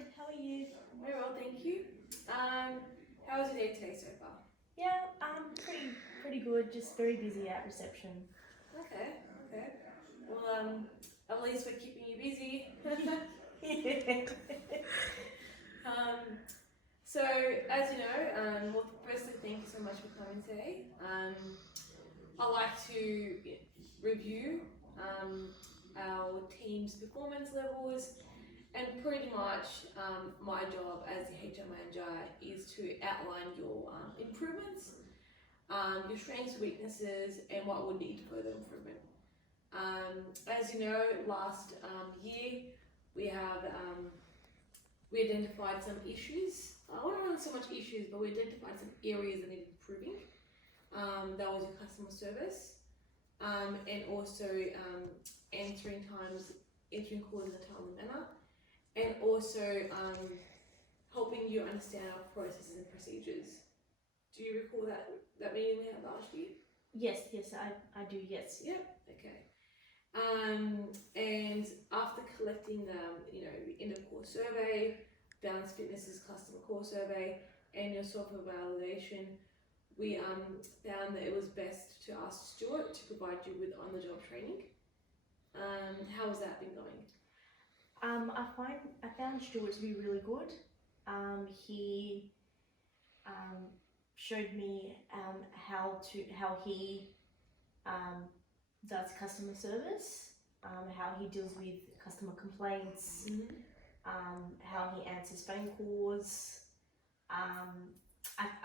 good. How are you? Very well, thank you. How was your day today so far? Yeah, pretty good. Just very busy at reception. Okay. Well, at least we're keeping you busy. So as you know, well, firstly, thank you so much for coming today. I like to review our team's performance levels, and pretty much my job as the HR manager is to outline your improvements, your strengths, weaknesses, and what would need further improvement. As you know, last year we have we identified some issues. Well, not so much issues, but we identified some areas that need improving. That was your customer service, and also answering calls in a timely manner, and also helping you understand our processes and procedures. Do you recall that meeting we had last year? Yes, I do. Yes. Yep. Okay. And after collecting end of course survey, Balance Fitness's customer core survey, and your software validation, we found that it was best to ask Stuart to provide you with on-the-job training. How has that been going? I found Stuart to be really good. He showed me how he does customer service, how he deals with customer complaints, how he answers phone calls.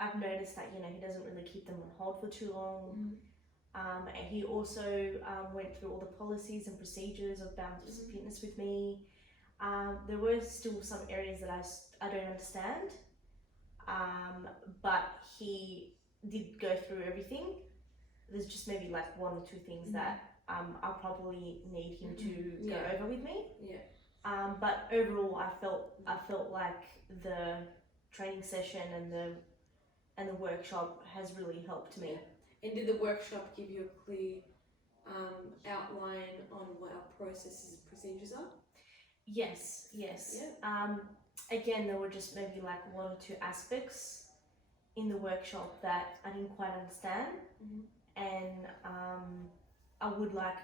I've noticed that he doesn't really keep them on hold for too long. And he also went through all the policies and procedures of Balance Fitness with me. There were still some areas that I don't understand, but he did go through everything. There's just maybe like one or two things that I'll probably need him to go over with me. Yeah. But overall, I felt like the training session and the workshop has really helped me. And did the workshop give you a clear outline on what our processes and procedures are? Yes. Yeah. Again, there were just maybe like one or two aspects in the workshop that I didn't quite understand, and I would like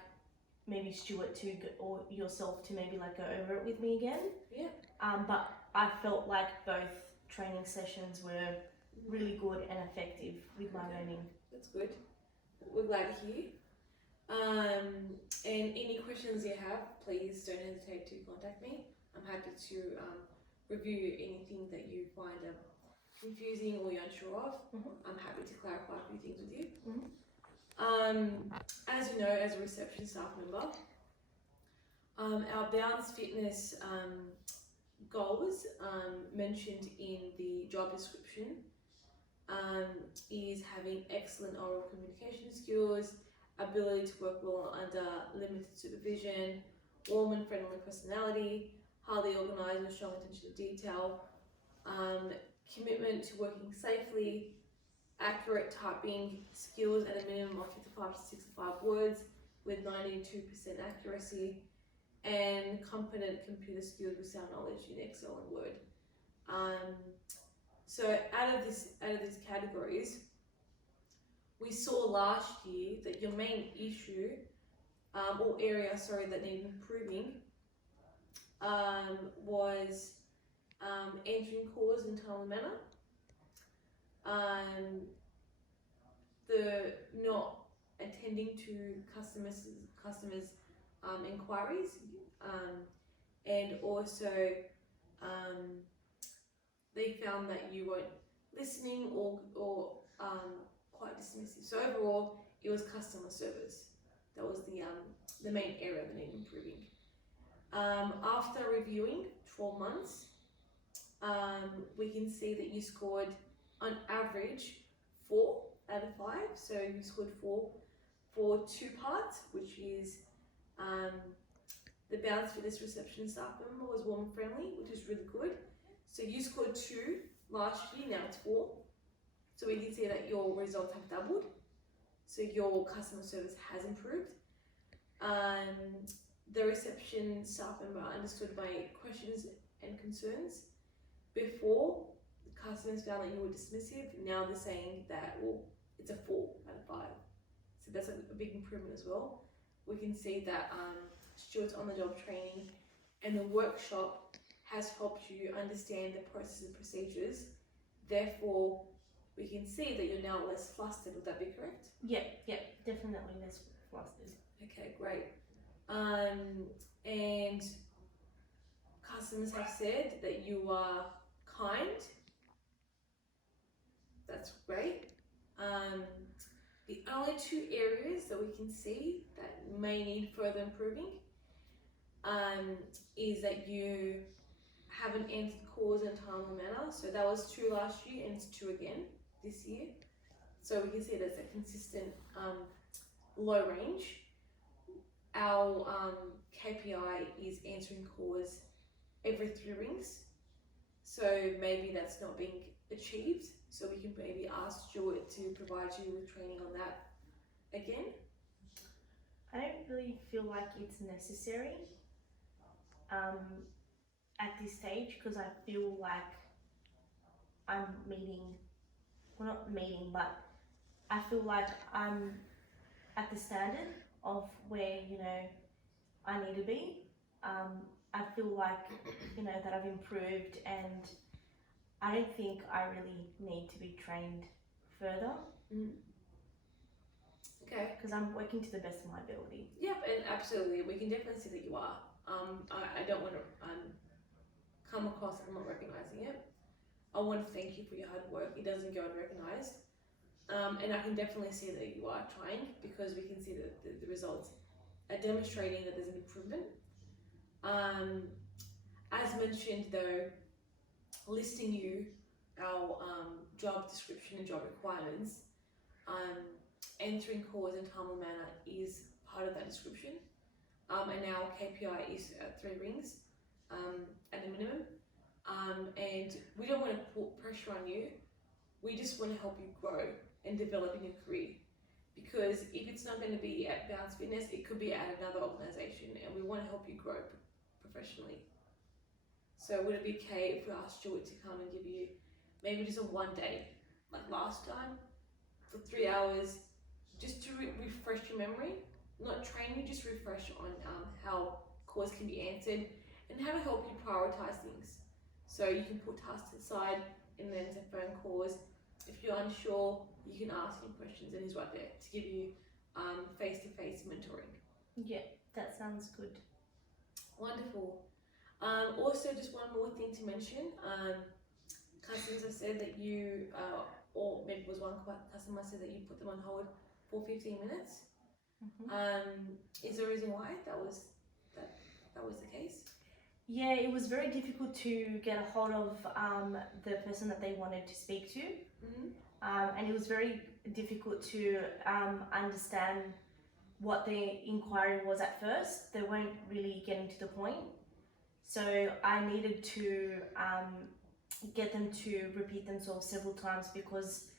maybe Stuart or yourself to maybe like go over it with me again. Yeah. But I felt like both training sessions were really good and effective with my learning. That's good. We're glad to hear. And any questions you have, please don't hesitate to contact me. I'm happy to review anything that you find confusing or you're unsure of. I'm happy to clarify a few things with you. As you know, as a reception staff member, our Balance Fitness goals mentioned in the job description is having excellent oral communication skills, ability to work well under limited supervision, warm and friendly personality, highly organised and strong attention to detail, commitment to working safely, accurate typing skills at a minimum of 55 to 65 words with 92% accuracy, and competent computer skills with sound knowledge in Excel and Word. So out of these categories, we saw last year that your main issue or area, that needed improving was answering calls in a timely manner, the not attending to customers' inquiries, and also they found that you weren't listening or quite dismissive. So overall, it was customer service. That was the main area that needed improving. After reviewing 12 months, we can see that you scored on average 4 out of 5. So you scored 4 for 2 parts, which is the Balance Fitness reception staff member was warm and friendly, which is really good. So you scored 2 last year, now it's 4. So we can see that your results have doubled. So your customer service has improved. The reception staff member understood my questions and concerns. Before, the customers found that you were dismissive. Now they're saying that, well, it's a 4 out of 5. So that's a big improvement as well. We can see that Stuart's on-the-job training and the workshop has helped you understand the processes and procedures. Therefore, we can see that you're now less flustered. Would that be correct? Yeah, definitely less flustered. Okay, great. And customers have said that you are kind. That's great. The only 2 areas that we can see that may need further improving is that you haven't answered calls in a timely manner. So that was 2 last year and it's 2 again this year. So we can see there's a consistent low range. Our KPI is answering calls every 3 rings. So maybe that's not being achieved. So we can maybe ask Stuart to provide you with training on that again. I don't really feel like it's necessary at this stage, because I feel like I'm not meeting, but I feel like I'm at the standard of where, I need to be. I feel like, that I've improved, and I don't think I really need to be trained further. Okay. Because I'm working to the best of my ability. Yep, and absolutely, we can definitely see that you are. I don't want to come across like I'm not recognising it. I want to thank you for your hard work. It doesn't go unrecognised. And I can definitely see that you are trying, because we can see that the results are demonstrating that there's an improvement. As mentioned though, listing you our job description and job requirements, answering calls in a timely manner is part of that description. And our KPI is 3 rings at a minimum. And we don't want to put pressure on you. We just want to help you grow and develop in your career. Because if it's not going to be at Bounce Fitness, it could be at another organisation, and we want to help you grow professionally. So would it be okay if we asked Stuart to come and give you maybe just a 1 day, like last time, for 3 hours, just to refresh your memory? Not train you, just refresh on how calls can be answered and how to help you prioritise things. So you can put tasks aside and then to phone calls. If you're unsure, you can ask him questions, and he's right there to give you face-to-face mentoring. Yeah, that sounds good. Wonderful. Also, just one more thing to mention. Customers have said that you, or maybe it was one customer said that you put them on hold for 15 minutes. Is there a reason why that was the case? Yeah, it was very difficult to get a hold of the person that they wanted to speak to. And it was very difficult to understand what the inquiry was at first. They weren't really getting to the point. So I needed to get them to repeat themselves several times, because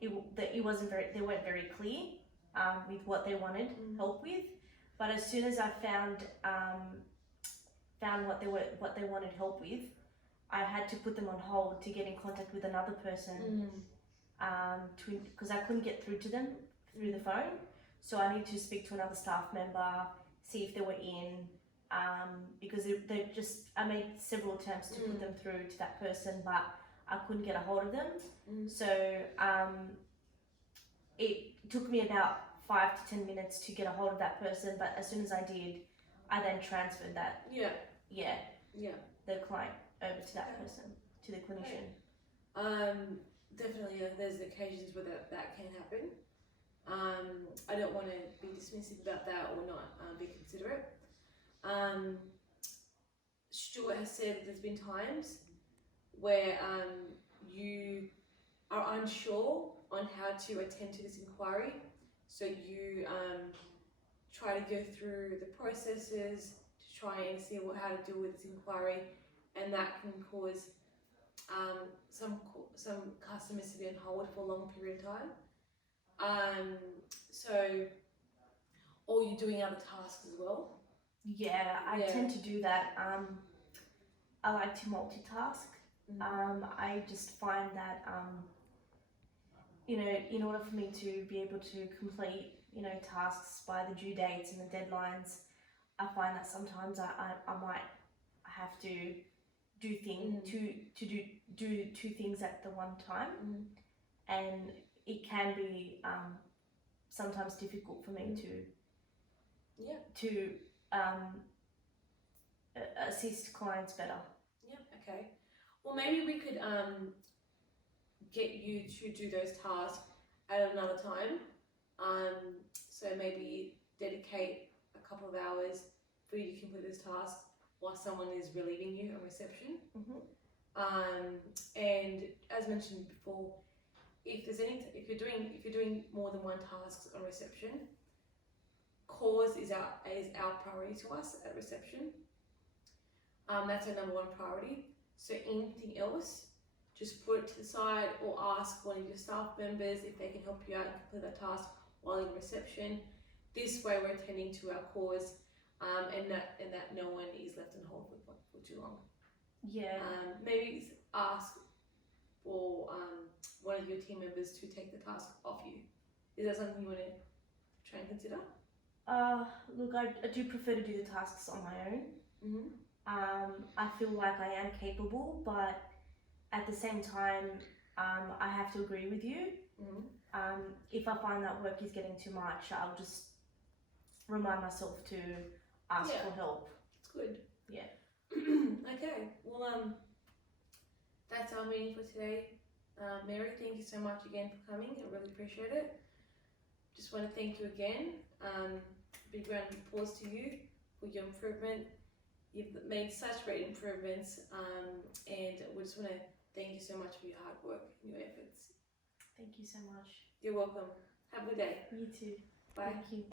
they weren't very clear with what they wanted help with. But as soon as I found what they wanted help with, I had to put them on hold to get in contact with another person, because I couldn't get through to them through the phone. So I needed to speak to another staff member, see if they were in, because I made several attempts to put them through to that person, but I couldn't get a hold of them. So it took me about 5 to 10 minutes to get a hold of that person, but as soon as I did, I then transferred that the client over to that person, to the clinician. Definitely, there's occasions where that can happen. I don't want to be dismissive about that or not be considerate. Stuart has said there's been times where you are unsure on how to attend to this inquiry, so you try to go through the processes to try and see how to deal with this inquiry, and that can cause some customers to be on hold for a long period of time. Or you're doing other tasks as well. Yeah, I tend to do that. I like to multitask. I just find that you know, in order for me to be able to complete, you know, tasks by the due dates and the deadlines, I find that sometimes I might have to do do two things at the one time, and it can be sometimes difficult for me to assist clients better. Yeah. Okay. Well, maybe we could get you to do those tasks at another time. So maybe dedicate a couple of hours for you to complete those tasks while someone is relieving you on reception. And as mentioned before, if you're doing more than one task on reception, cause is our priority to us at reception. That's our number one priority. So anything else, just put it to the side or ask one of your staff members if they can help you out and complete that task while in reception. This way we're attending to our cause, and that no one is left on hold for too long. Yeah. Maybe ask for one of your team members to take the task off you. Is that something you want to try and consider? Look, I do prefer to do the tasks on my own. I feel like I am capable, but at the same time, I have to agree with you. If I find that work is getting too much, I'll just remind myself to ask for help. It's good. Yeah. Okay. Well, that's our meeting for today. Mary, thank you so much again for coming. I really appreciate it. Just want to thank you again. Big round of applause to you for your improvement. You've made such great improvements, and we just want to thank you so much for your hard work and your efforts. Thank you so much. You're welcome. Have a good day. You too. Bye. Thank you.